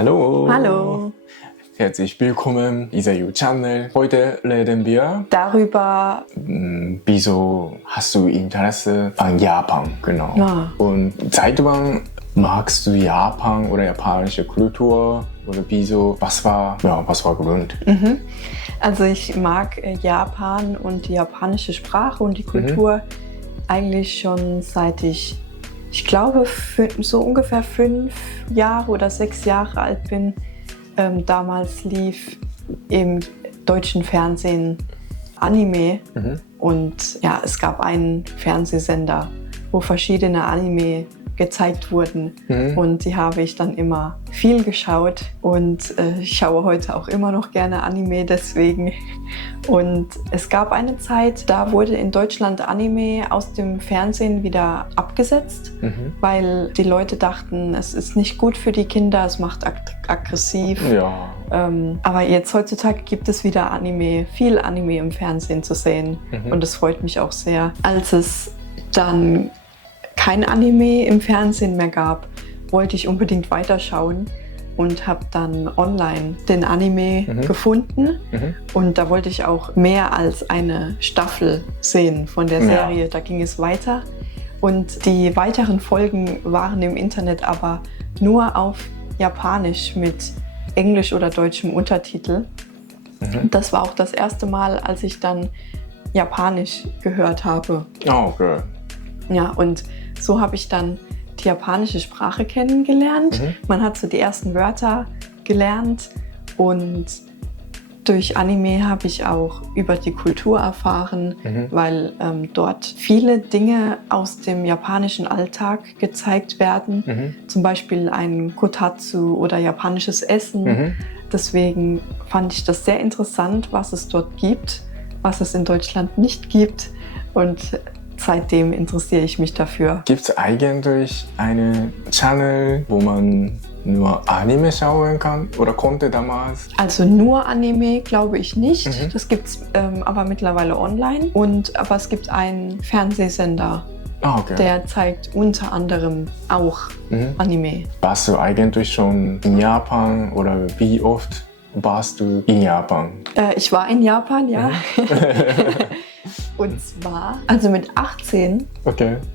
Hallo. Hallo. Herzlich willkommen in dieser YouTube-Channel. Heute reden wir Darüber, wieso hast du Interesse an Japan? Genau. Ja. Und seit wann magst du Japan oder japanische Kultur? Oder wieso? Was war Grund? also ich mag Japan und die japanische Sprache und die Kultur eigentlich schon seit ich glaube, so ungefähr 5 Jahre oder 6 Jahre alt bin. Damals lief im deutschen Fernsehen Anime und ja, es gab einen Fernsehsender, wo verschiedene Anime gezeigt wurden und die habe ich dann immer viel geschaut und ich schaue heute auch immer noch gerne Anime deswegen. Und es gab eine Zeit, da wurde in Deutschland Anime aus dem Fernsehen wieder abgesetzt, weil die Leute dachten, es ist nicht gut für die Kinder, es macht aggressiv. Ja. Aber jetzt heutzutage gibt es wieder viel Anime im Fernsehen zu sehen und das freut mich auch sehr. Als es dann kein Anime im Fernsehen mehr gab, wollte ich unbedingt weiterschauen und habe dann online den Anime gefunden und da wollte ich auch mehr als eine Staffel sehen von der Serie. Da ging es weiter und die weiteren Folgen waren im Internet aber nur auf Japanisch mit Englisch oder deutschem Untertitel. Das war auch das erste Mal, als ich dann Japanisch gehört habe. Oh, okay. Ja, und so habe ich dann die japanische Sprache kennengelernt. Man hat so die ersten Wörter gelernt und durch Anime habe ich auch über die Kultur erfahren, weil dort viele Dinge aus dem japanischen Alltag gezeigt werden. Zum Beispiel ein Kotatsu oder japanisches Essen. Deswegen fand ich das sehr interessant, was es dort gibt, was es in Deutschland nicht gibt. Und seitdem interessiere ich mich dafür. Gibt es eigentlich eine Channel, wo man nur Anime schauen kann oder konnte damals? Also nur Anime glaube ich nicht. Das gibt es aber mittlerweile online. Aber es gibt einen Fernsehsender, der zeigt unter anderem auch Anime. Warst du eigentlich schon in Japan oder wie oft warst du in Japan? Ich war in Japan, ja. Und zwar, also mit 18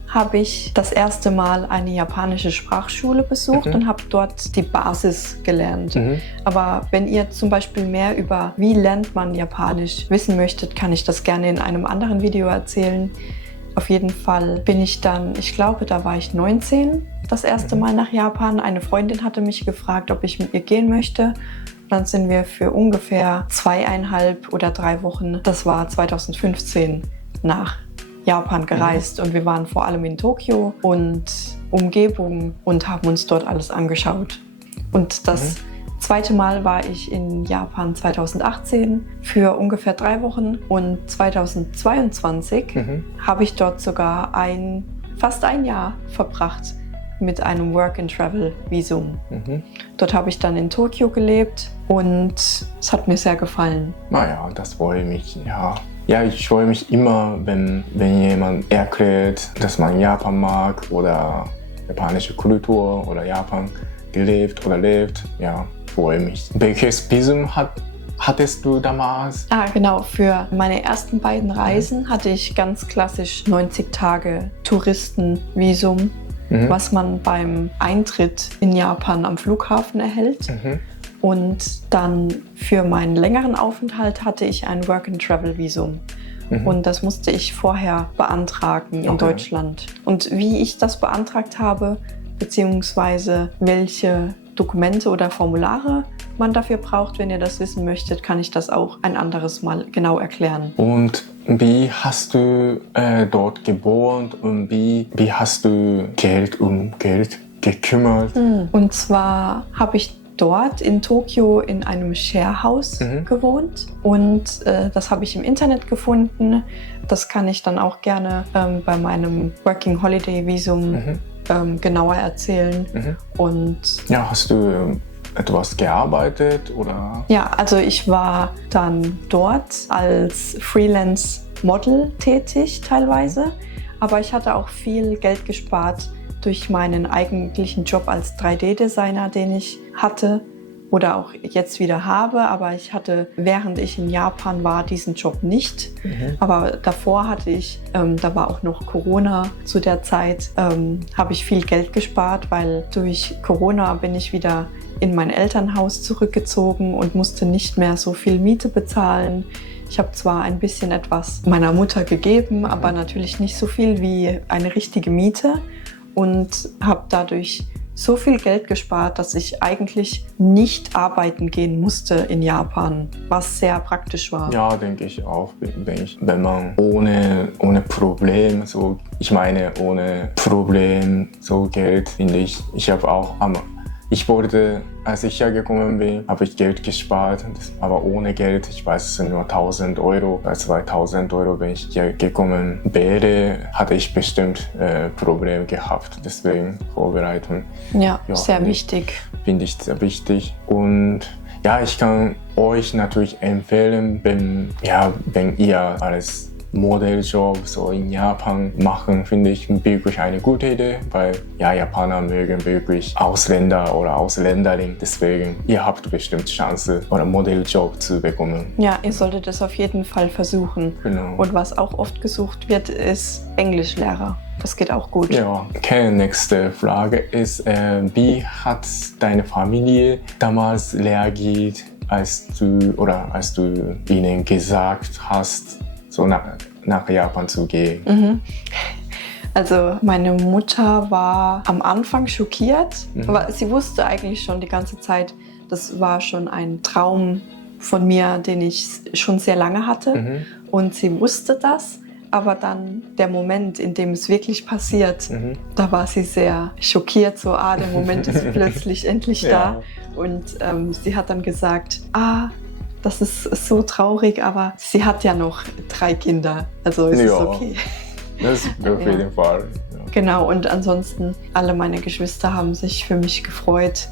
habe ich das erste Mal eine japanische Sprachschule besucht und habe dort die Basis gelernt. Aber wenn ihr zum Beispiel mehr über wie lernt man Japanisch wissen möchtet, kann ich das gerne in einem anderen Video erzählen. Auf jeden Fall bin ich dann, ich glaube, da war ich 19, das erste Mal nach Japan. Eine Freundin hatte mich gefragt, ob ich mit ihr gehen möchte. Dann sind wir für ungefähr 2,5 oder 3 Wochen, das war 2015, nach Japan gereist. Und wir waren vor allem in Tokio und Umgebung und haben uns dort alles angeschaut. Und das zweite Mal war ich in Japan 2018 für ungefähr 3 Wochen. Und 2022 habe ich dort sogar fast ein Jahr verbracht mit einem Work-and-Travel-Visum. Dort habe ich dann in Tokio gelebt und es hat mir sehr gefallen. Naja, das freut mich, ja. Ja, ich freue mich immer, wenn jemand erklärt, dass man Japan mag oder japanische Kultur oder Japan gelebt oder lebt. Ja, freue mich. Welches Visum hattest du damals? Genau, für meine ersten beiden Reisen hatte ich ganz klassisch 90 Tage Touristenvisum, was man beim Eintritt in Japan am Flughafen erhält. Und dann für meinen längeren Aufenthalt hatte ich ein Work-and-Travel-Visum. Und das musste ich vorher beantragen in Deutschland. Und wie ich das beantragt habe, beziehungsweise welche Dokumente oder Formulare man dafür braucht, wenn ihr das wissen möchtet, kann ich das auch ein anderes Mal genau erklären. Und wie hast du dort gewohnt und wie hast du Geld gekümmert? Und zwar habe ich dort in Tokio in einem Sharehouse gewohnt und das habe ich im Internet gefunden. Das kann ich dann auch gerne bei meinem Working Holiday Visum genauer erzählen. Und ja, hast du etwas gearbeitet oder? Ja, also ich war dann dort als Freelance-Model tätig teilweise, aber ich hatte auch viel Geld gespart durch meinen eigentlichen Job als 3D-Designer, den ich hatte. oder auch jetzt wieder habe, aber ich hatte, während ich in Japan war, diesen Job nicht. Aber davor hatte ich, da war auch noch Corona zu der Zeit, habe ich viel Geld gespart, weil durch Corona bin ich wieder in mein Elternhaus zurückgezogen und musste nicht mehr so viel Miete bezahlen. Ich habe zwar ein bisschen etwas meiner Mutter gegeben, aber natürlich nicht so viel wie eine richtige Miete und habe dadurch so viel Geld gespart, dass ich eigentlich nicht arbeiten gehen musste in Japan, was sehr praktisch war. Ja, denke ich auch. Wenn man ohne Problem, so, ich meine ohne Problem so Geld, finde ich. Ich wollte, als ich hier gekommen bin, habe ich Geld gespart, aber ohne Geld, ich weiß, es sind nur 1.000 Euro, 2.000 Euro, wenn ich hier gekommen wäre, hatte ich bestimmt Probleme gehabt. Deswegen Vorbereitung. Ja, sehr wichtig. Finde ich sehr wichtig. Und ja, ich kann euch natürlich empfehlen, wenn ihr als Modelljob so in Japan machen, finde ich wirklich eine gute Idee, weil ja, Japaner mögen wirklich Ausländer oder Ausländerin, deswegen ihr habt bestimmt Chance oder Modelljob zu bekommen. Ja, ihr solltet es auf jeden Fall versuchen. Genau. Und was auch oft gesucht wird, ist Englischlehrer. Das geht auch gut. Ja, okay, nächste Frage ist, wie hat deine Familie damals reagiert, als du ihnen gesagt hast, so nach Japan zu gehen? Also meine Mutter war am Anfang schockiert, aber sie wusste eigentlich schon die ganze Zeit, das war schon ein Traum von mir, den ich schon sehr lange hatte. Und sie wusste das, aber dann der Moment, in dem es wirklich passiert, da war sie sehr schockiert, so der Moment ist plötzlich endlich da. Und sie hat dann gesagt, das ist so traurig, aber sie hat ja noch 3 Kinder, also ist es okay. Das ist auf jeden Fall. Ja. Genau, und ansonsten, alle meine Geschwister haben sich für mich gefreut.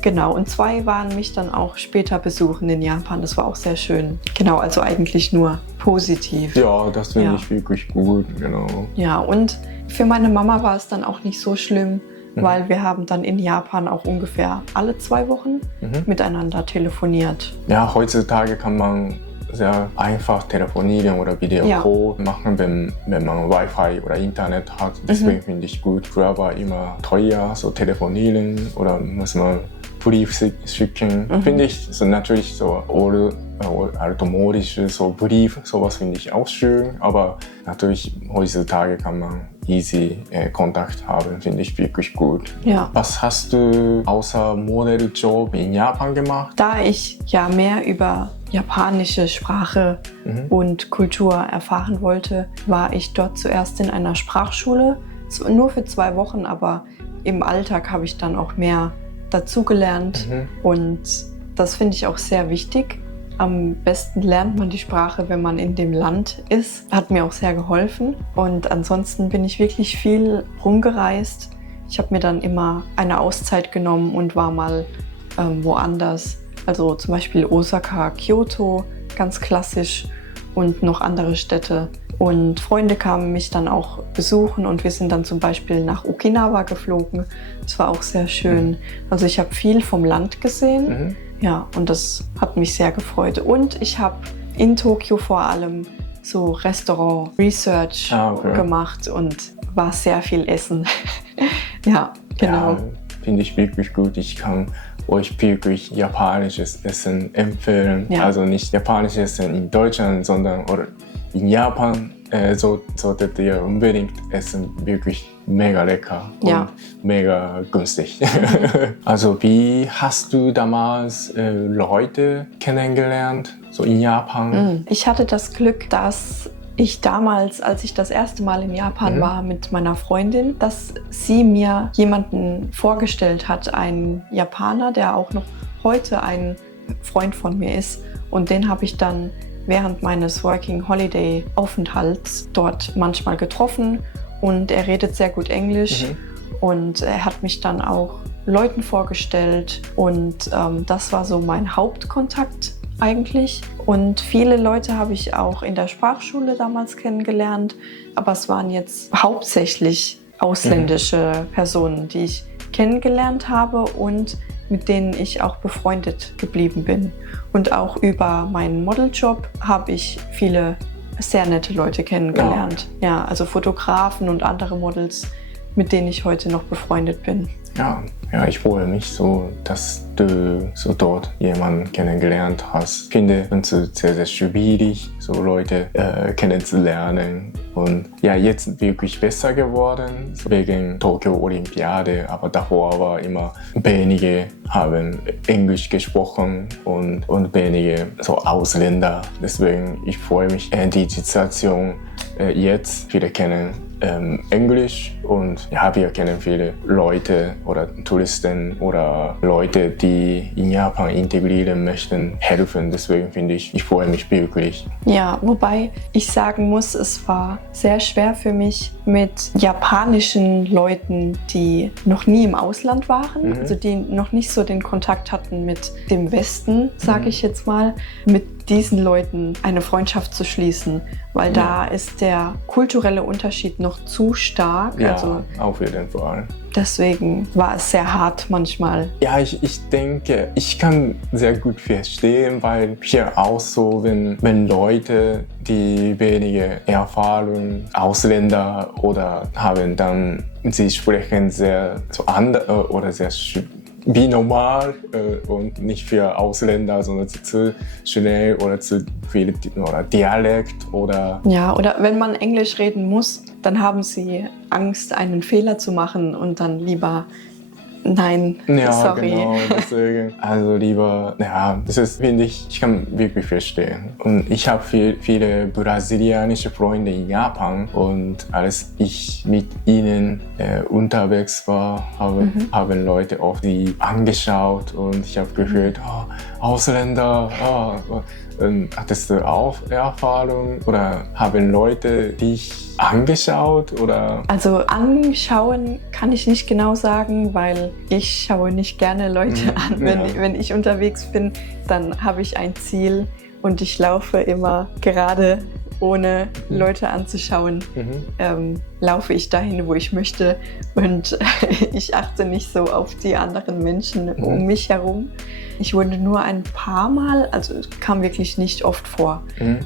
Genau, und 2 waren mich dann auch später besuchen in Japan, das war auch sehr schön. Genau, also eigentlich nur positiv. Ja, das finde ich wirklich gut, genau. Ja, und für meine Mama war es dann auch nicht so schlimm, weil wir haben dann in Japan auch ungefähr alle 2 Wochen miteinander telefoniert. Ja, heutzutage kann man sehr einfach telefonieren oder Videocall machen, wenn man Wi-Fi oder Internet hat. Deswegen finde ich gut. Früher war immer teuer, so telefonieren oder muss man Brief schicken. Finde ich so natürlich so altmodische so Brief, sowas finde ich auch schön. Aber natürlich heutzutage kann man easy Kontakt haben, finde ich wirklich gut. Ja. Was hast du außer Modelljob in Japan gemacht? Da ich ja mehr über japanische Sprache und Kultur erfahren wollte, war ich dort zuerst in einer Sprachschule, nur für 2 Wochen, aber im Alltag habe ich dann auch mehr dazugelernt und das finde ich auch sehr wichtig. Am besten lernt man die Sprache, wenn man in dem Land ist. Hat mir auch sehr geholfen. Und ansonsten bin ich wirklich viel rumgereist. Ich habe mir dann immer eine Auszeit genommen und war mal woanders. Also zum Beispiel Osaka, Kyoto, ganz klassisch und noch andere Städte. Und Freunde kamen mich dann auch besuchen und wir sind dann zum Beispiel nach Okinawa geflogen. Das war auch sehr schön. Also ich habe viel vom Land gesehen. Ja, und das hat mich sehr gefreut. Und ich habe in Tokio vor allem so Restaurant-Research gemacht und war sehr viel essen. Ja, genau. Ja, finde ich wirklich gut. Ich kann euch wirklich japanisches Essen empfehlen. Ja. Also nicht japanisches Essen in Deutschland, sondern oder in Japan solltet ihr unbedingt essen. Wirklich mega lecker und mega günstig. Also wie hast du damals Leute kennengelernt, so in Japan? Ich hatte das Glück, dass ich damals, als ich das erste Mal in Japan war mit meiner Freundin, dass sie mir jemanden vorgestellt hat, einen Japaner, der auch noch heute ein Freund von mir ist. Und den habe ich dann während meines Working Holiday Aufenthalts dort manchmal getroffen. Und er redet sehr gut Englisch und er hat mich dann auch Leuten vorgestellt. Und das war so mein Hauptkontakt eigentlich. Und viele Leute habe ich auch in der Sprachschule damals kennengelernt. Aber es waren jetzt hauptsächlich ausländische Personen, die ich kennengelernt habe und mit denen ich auch befreundet geblieben bin. Und auch über meinen Modeljob habe ich viele sehr nette Leute kennengelernt. Ja, also Fotografen und andere Models, mit denen ich heute noch befreundet bin. Ja, ich freue mich so, dass du so dort jemanden kennengelernt hast. Ich finde es sehr, sehr schwierig, so Leute kennenzulernen. Und ja, jetzt wirklich besser geworden, so wegen Tokyo Olympiade. Aber davor war immer wenige haben Englisch gesprochen und wenige so Ausländer. Deswegen, ich freue mich, die Situation jetzt viele kennen Englisch und ja, wir kennen viele Leute oder Touristen oder Leute, die in Japan integrieren möchten, helfen. Deswegen finde ich freue mich wirklich. Ja, wobei ich sagen muss, es war sehr schwer für mich mit japanischen Leuten, die noch nie im Ausland waren, also die noch nicht so den Kontakt hatten mit dem Westen, sage ich jetzt mal, mit diesen Leuten eine Freundschaft zu schließen, weil da ist der kulturelle Unterschied noch zu stark. Ja, also auf jeden Fall. Deswegen war es sehr hart manchmal. Ja, ich denke, ich kann sehr gut verstehen, weil hier auch so, wenn Leute, die wenige Erfahrung, Ausländer oder haben, dann sie sprechen sehr so anders oder sehr wie normal und nicht für Ausländer, sondern zu schnell oder zu viel oder Dialekt oder... Ja, oder wenn man Englisch reden muss, dann haben sie Angst, einen Fehler zu machen und dann lieber nein, ja, sorry. Genau, deswegen. Also lieber, ja, das ist, finde ich kann wirklich verstehen. Und ich habe viele brasilianische Freunde in Japan und als ich mit ihnen unterwegs war, haben Leute auch die angeschaut und ich habe gehört, Ausländer, hattest du auch Erfahrung oder haben Leute dich angeschaut oder? Also anschauen kann ich nicht genau sagen, weil ich schaue nicht gerne Leute an. Wenn ich unterwegs bin, dann habe ich ein Ziel und ich laufe immer gerade, ohne Leute anzuschauen, laufe ich dahin, wo ich möchte und ich achte nicht so auf die anderen Menschen um mich herum. Ich wurde nur ein paar Mal, also es kam wirklich nicht oft vor,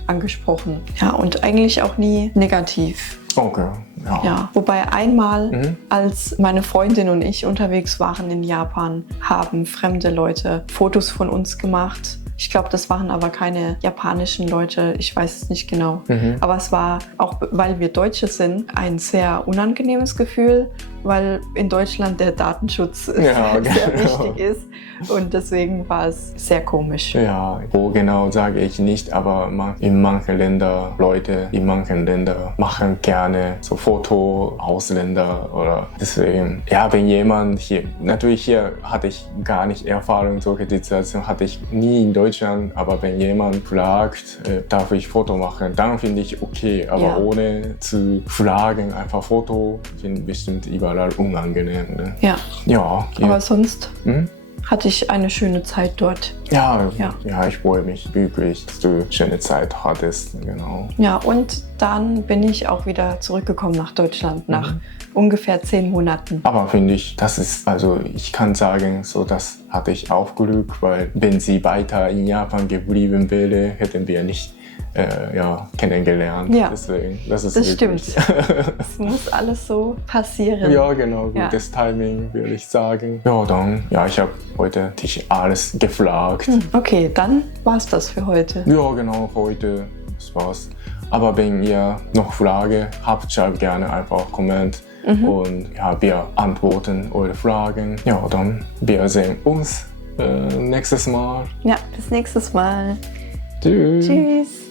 angesprochen. Ja, und eigentlich auch nie negativ. Okay, ja. Wobei einmal, als meine Freundin und ich unterwegs waren in Japan, haben fremde Leute Fotos von uns gemacht. Ich glaube, das waren aber keine japanischen Leute, ich weiß es nicht genau. Aber es war, auch weil wir Deutsche sind, ein sehr unangenehmes Gefühl, weil in Deutschland der Datenschutz sehr wichtig ist und deswegen war es sehr komisch. Ja, wo genau sage ich nicht, aber in manchen Ländern, Leute in manchen Ländern machen gerne so Foto, Ausländer oder deswegen, ja, wenn jemand hier, natürlich hier hatte ich gar nicht Erfahrung, solche Situationen hatte ich nie in Deutschland, aber wenn jemand fragt, darf ich Foto machen, dann finde ich okay, aber ohne zu fragen, einfach Foto, finde ich bestimmt überall unangenehm. Ne? Ja, okay. Aber sonst hatte ich eine schöne Zeit dort. Ja, ich freue mich wirklich, dass du eine schöne Zeit hattest. Genau. Ja, und dann bin ich auch wieder zurückgekommen nach Deutschland nach ungefähr 10 Monaten. Aber finde ich, das ist, also ich kann sagen, so das hatte ich auch Glück, weil wenn sie weiter in Japan geblieben wäre, hätten wir nicht kennengelernt. Ja, deswegen, das stimmt. Es muss alles so passieren. Ja, genau, gutes Timing, würde ich sagen. Ja, dann, ich habe heute dich alles gefragt. Okay, dann war's das für heute. Ja, genau, heute, das war's. Aber wenn ihr noch Fragen habt, schreibt gerne einfach Komment und wir antworten eure Fragen. Ja, dann, wir sehen uns nächstes Mal. Ja, bis nächstes Mal. Tschüss. Tschüss.